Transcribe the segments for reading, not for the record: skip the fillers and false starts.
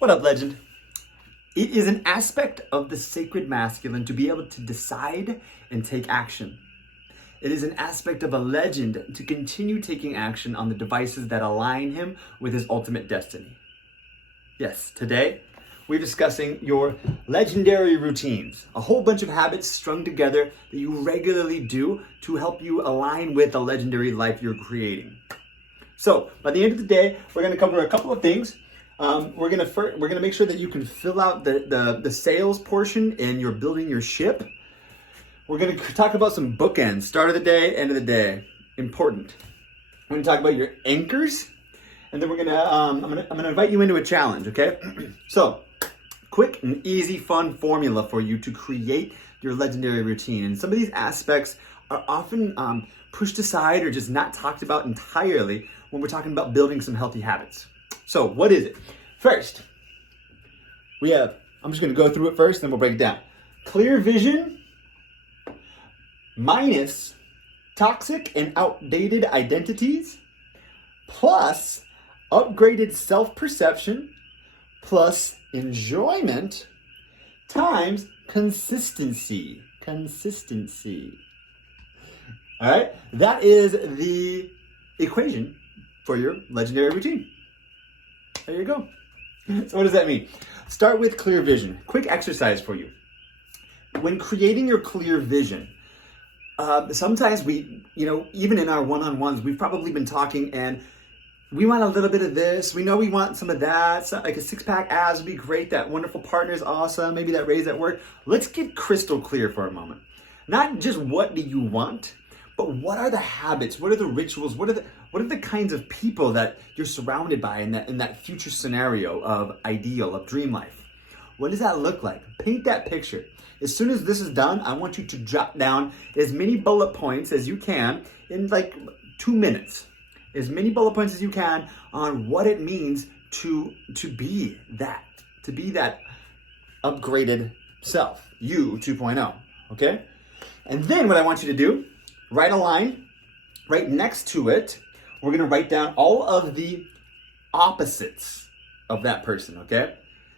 What up, legend? It is an aspect of the sacred masculine to be able to decide and take action. It is an aspect of a legend to continue taking action on the devices that align him with his ultimate destiny. Yes, today we're discussing your legendary routines, a whole bunch of habits strung together that you regularly do to help you align with the legendary life you're creating. So, by the end of the day, we're going to cover a couple of things. We're gonna make sure that you can fill out the sales portion and you're building your ship. We're gonna talk about some bookends, start of the day, end of the day, important. We're gonna talk about your anchors, and then we're gonna I'm gonna invite you into a challenge. Okay, so quick and easy, fun formula for you to create your legendary routine. And some of these aspects are often pushed aside or just not talked about entirely when we're talking about building some healthy habits. So what is it? First, I'm just going to go through it first, then we'll break it down. Clear vision minus toxic and outdated identities plus upgraded self-perception plus enjoyment times consistency. Consistency. All right? That is the equation for your legendary routine. There you go. So what does that mean? Start with clear vision. Quick exercise for you. When creating your clear vision, sometimes we, even in our one-on-ones, we've probably been talking and we want a little bit of this. We know we want some of that. So like a six-pack abs would be great. That wonderful partner is awesome. Maybe that raise at work. Let's get crystal clear for a moment. Not just what do you want, but what are the habits? What are the rituals? What are the kinds of people that you're surrounded by in that future scenario of ideal, of dream life? What does that look like? Paint that picture. As soon as this is done, I want you to jot down as many bullet points as you can in like 2 minutes. As many bullet points as you can on what it means to be that upgraded self, you 2.0, okay? And then what I want you to do, write a line. Right next to it, we're gonna write down all of the opposites of that person, okay?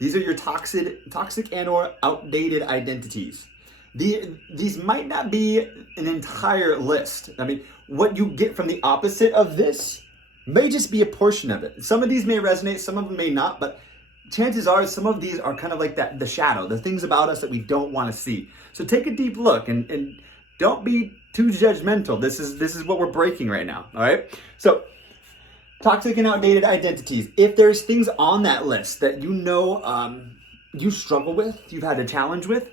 These are your toxic and or outdated identities. These might not be an entire list. I mean, what you get from the opposite of this may just be a portion of it. Some of these may resonate, some of them may not, but chances are some of these are kind of like the shadow, the things about us that we don't wanna see. So take a deep look and don't be too judgmental. This is what we're breaking right now, all right? So, toxic and outdated identities. If there's things on that list that you struggle with, you've had a challenge with,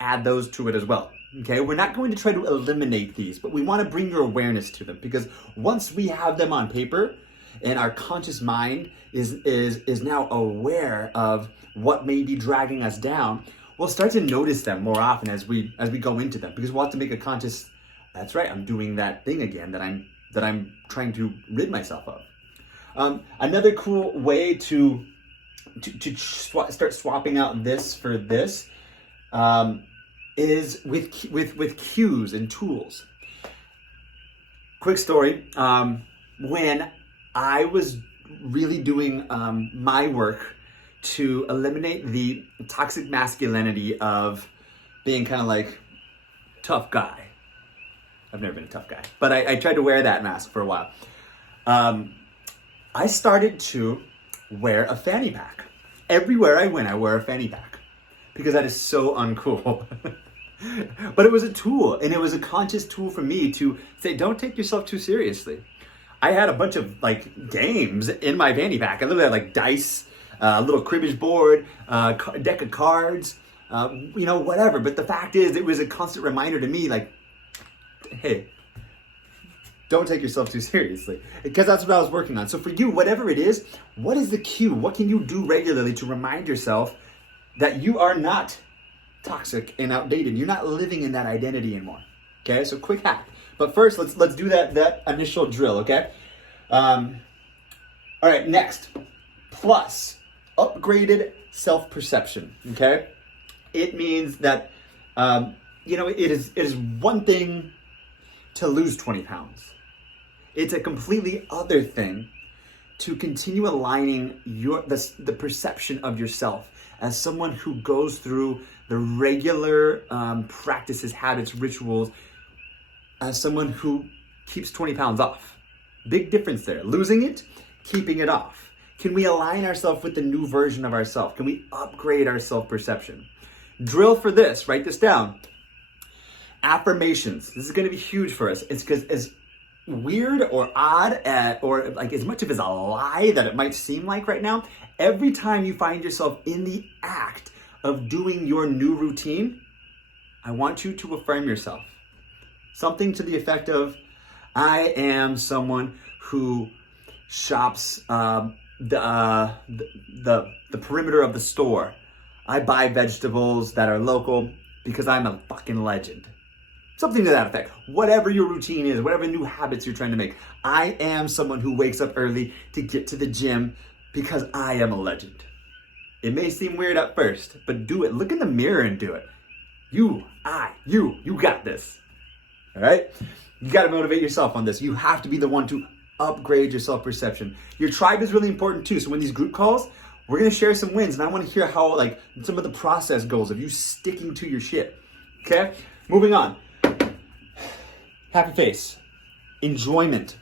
add those to it as well, okay? We're not going to try to eliminate these, but we want to bring your awareness to them because once we have them on paper and our conscious mind is now aware of what may be dragging us down, we'll start to notice them more often as we go into them because we'll have to make a conscious, that's right, I'm doing that thing again that I'm trying to rid myself of. Another cool way to start swapping out this for this is with cues and tools. Quick story, when I was really doing my work to eliminate the toxic masculinity of being kind of like tough guy. I've never been a tough guy, but I tried to wear that mask for a while. I started to wear a fanny pack. Everywhere I went, I wear a fanny pack because that is so uncool. But it was a tool, and it was a conscious tool for me to say, don't take yourself too seriously. I had a bunch of like games in my fanny pack. I literally had like dice, a little cribbage board, a deck of cards, whatever. But the fact is, it was a constant reminder to me, like, hey, don't take yourself too seriously, because that's what I was working on. So for you, whatever it is, what is the cue? What can you do regularly to remind yourself that you are not toxic and outdated? You're not living in that identity anymore. Okay, so quick hack. But first, let's do that initial drill. Okay. All right. Next, plus upgraded self-perception. Okay, it means that it is one thing to lose 20 pounds. It's a completely other thing to continue aligning the perception of yourself as someone who goes through the regular practices, habits, rituals, as someone who keeps 20 pounds off. Big difference there. Losing it, keeping it off. Can we align ourselves with the new version of ourselves? Can we upgrade our self-perception? Drill for this, write this down. Affirmations. This is going to be huge for us. It's because as weird or odd or like as much of as a lie that it might seem like right now, every time you find yourself in the act of doing your new routine, I want you to affirm yourself. Something to the effect of, I am someone who shops the perimeter of the store. I buy vegetables that are local because I'm a fucking legend. Something to that effect. Whatever your routine is, whatever new habits you're trying to make. I am someone who wakes up early to get to the gym because I am a legend. It may seem weird at first, but do it. Look in the mirror and do it. You got this. All right? You got to motivate yourself on this. You have to be the one to upgrade your self-perception. Your tribe is really important too. So when these group calls, we're going to share some wins, and I want to hear how like some of the process goals of you sticking to your shit. Okay? Moving on. Happy face. Enjoyment.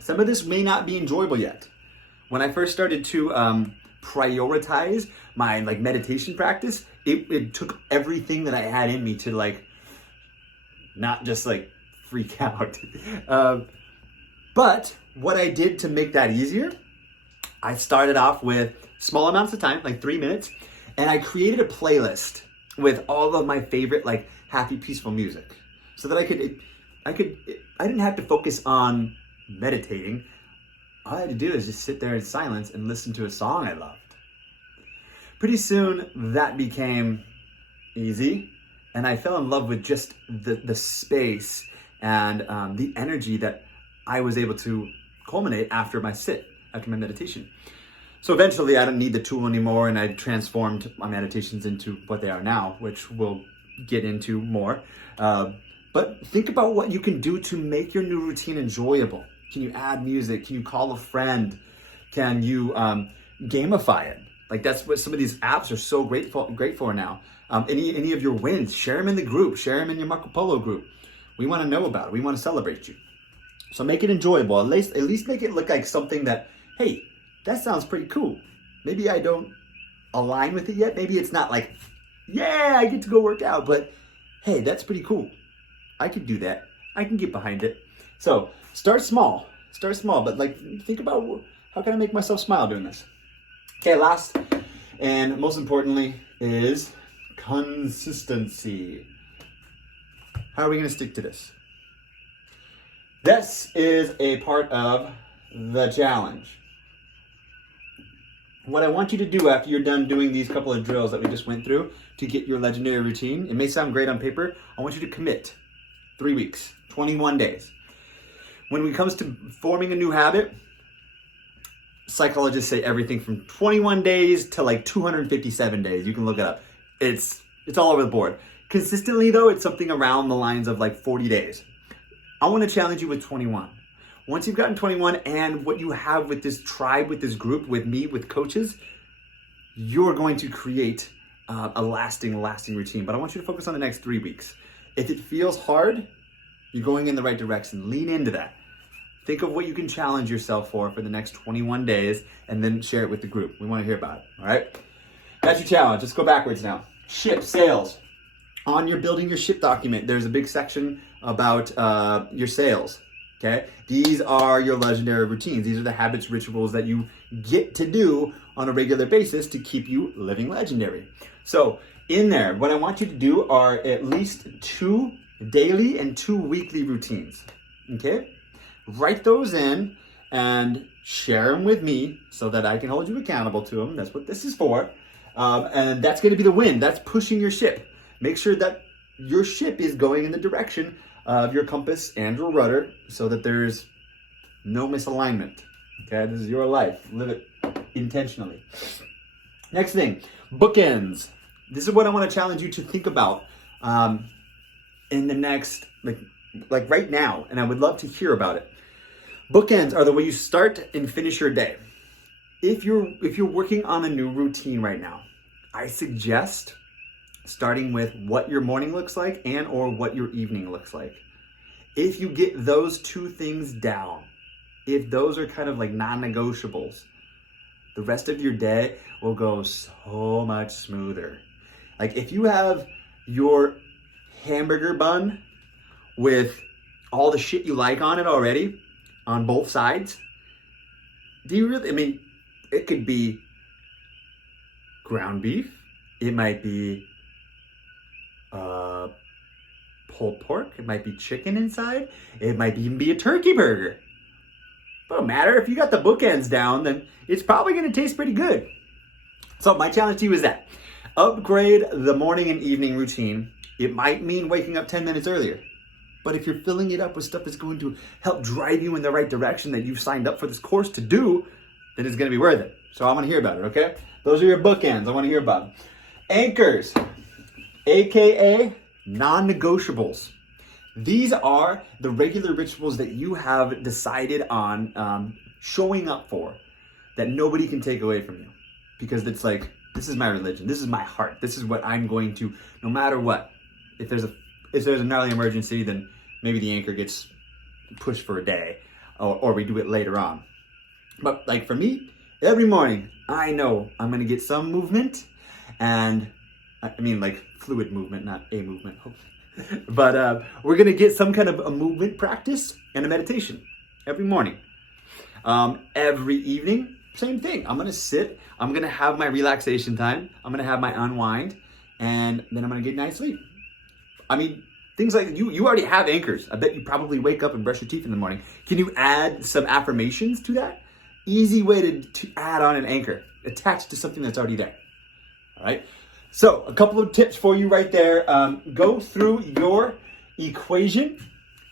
Some of this may not be enjoyable yet. When I first started to prioritize my like meditation practice, it took everything that I had in me to like not just like freak out. But what I did to make that easier, I started off with small amounts of time, like 3 minutes, and I created a playlist with all of my favorite like happy, peaceful music, so that I didn't have to focus on meditating. All I had to do is just sit there in silence and listen to a song I loved. Pretty soon that became easy, and I fell in love with just the space and the energy that I was able to culminate after my meditation. So eventually I don't need the tool anymore, and I transformed my meditations into what they are now, which we'll get into more. But think about what you can do to make your new routine enjoyable. Can you add music? Can you call a friend? Can you gamify it? Like that's what some of these apps are so great for now. Any of your wins, share them in the group, share them in your Marco Polo group. We want to know about it. We want to celebrate you. So make it enjoyable. At least make it look like something that, hey, that sounds pretty cool. Maybe I don't align with it yet. Maybe it's not like, yeah, I get to go work out, but hey, that's pretty cool. I can do that. I can get behind it. So start small, but like think about how can I make myself smile doing this? Okay, last and most importantly is consistency. How are we going to stick to this? This is a part of the challenge. What I want you to do after you're done doing these couple of drills that we just went through to get your legendary routine, it may sound great on paper, I want you to commit 3 weeks, 21 days. When it comes to forming a new habit, psychologists say everything from 21 days to like 257 days. You can look it up. It's all over the board. Consistently though, it's something around the lines of like 40 days. I want to challenge you with 21. Once you've gotten 21 and what you have with this tribe, with this group, with me, with coaches, you're going to create a lasting routine. But I want you to focus on the next 3 weeks. If it feels hard, you're going in the right direction. Lean into that. Think of what you can challenge yourself for the next 21 days and then share it with the group. We want to hear about it, all right? That's your challenge. Let's go backwards now. Ship sales. On your building your ship document, there's a big section about your sales, okay? These are your legendary routines. These are the habits, rituals that you get to do on a regular basis to keep you living legendary. So in there, what I want you to do are at least 2 daily and 2 weekly routines, okay? Write those in and share them with me so that I can hold you accountable to them. That's what this is for. And that's going to be the win. That's pushing your ship. Make sure that your ship is going in the direction of your compass and your rudder so that there's no misalignment. Okay, this is your life. Live it intentionally. Next thing, bookends. This is what I want to challenge you to think about in the next, like right now, and I would love to hear about it. Bookends are the way you start and finish your day. if you're working on a new routine right now, I suggest starting with what your morning looks like and or what your evening looks like. If you get those two things down, if those are kind of like non-negotiables, the rest of your day will go so much smoother. Like if you have your hamburger bun with all the shit you like on it already, on both sides, do you really, I mean, it could be ground beef, it might be pulled pork, it might be chicken inside, it might even be a turkey burger. Don't matter, if you got the bookends down, then it's probably gonna taste pretty good. So my challenge to you is that upgrade the morning and evening routine. It might mean waking up 10 minutes earlier, but if you're filling it up with stuff that's going to help drive you in the right direction that you've signed up for this course to do, then it's gonna be worth it. So I wanna hear about it, okay? Those are your bookends, I wanna hear about them. Anchors, AKA non-negotiables. These are the regular rituals that you have decided on showing up for, that nobody can take away from you. Because it's like, this is my religion, this is my heart, this is what I'm going to, no matter what. If there's a gnarly emergency, then maybe the anchor gets pushed for a day, or we do it later on. But like for me, every morning, I know I'm gonna get some movement, and I mean like fluid movement, not a movement, hopefully. But we're gonna get some kind of a movement practice and a meditation every morning. Every evening, same thing. I'm gonna sit, I'm gonna have my relaxation time, I'm gonna have my unwind, and then I'm gonna get a night's sleep. I mean, things like you already have anchors. I bet you probably wake up and brush your teeth in the morning. Can you add some affirmations to that? Easy way to add on an anchor attached to something that's already there. All right. So a couple of tips for you right there. Go through your equation.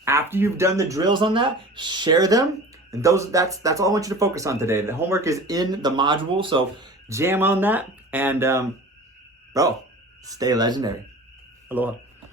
After you've done the drills on that, share them. And that's all I want you to focus on today. The homework is in the module, so jam on that. And bro, stay legendary. Aloha.